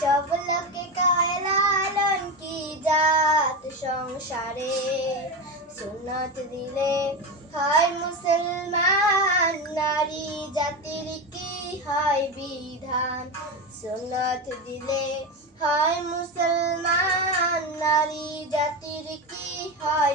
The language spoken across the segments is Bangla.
সব লোকে কয় লালন কি জাত সংসারে? সুন্নত দিলে হয় মুসলমান, নারী জাতির কি হয় বিধান? সুন্নত দিলে হয় মুসলমান, নারী জাতির কি হয়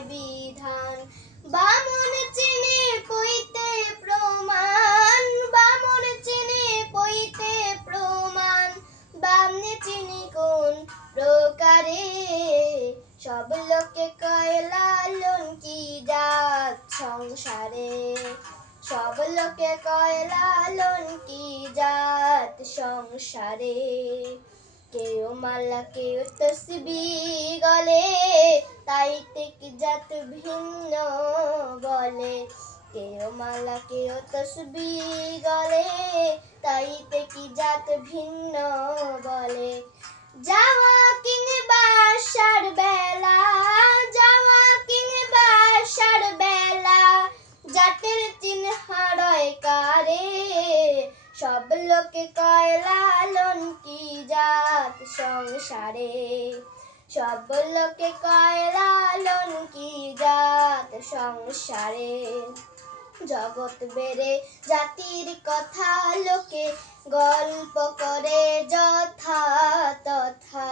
সব লোকে কয় লালন কি জাত সংসারে? সব লোকে কয় লালন কি জাত সংসারে? কেউ মালা, কেউ তসবি গলে তাইতে কি জাত ভিন্ন বলে। কেউ মালা, কেউ তসবি গলে তাইতে কি জাত ভিন্ন বলে। সব লোকে কয়, লালন কি জাত সংসারে? সব লোকে কয়, লালন কি জাত সংসারে? জগৎ বেড়ে জাতির কথা, লোকে গল্প করে যথা তথা।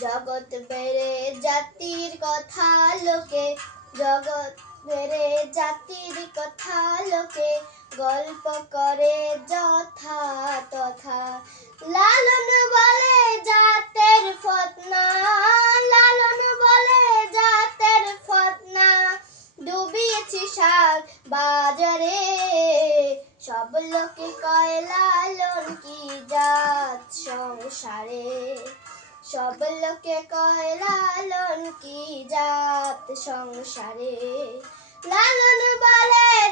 জগৎ বেড়ে জাতির কথা, লোকে জগৎ বেড়ে জাতির কথা, লোকে গল্প করে যথা তথা। লালন বলে জাতের ফতনা, লালন বলে জাতের ফতনা। ডুবিয়েছি শাক বাজারে, সব লোকে কয়, লালন কি জাত সংসারে? সব লোকে কয়, লালন কি জাত সংসারে? লালন বলে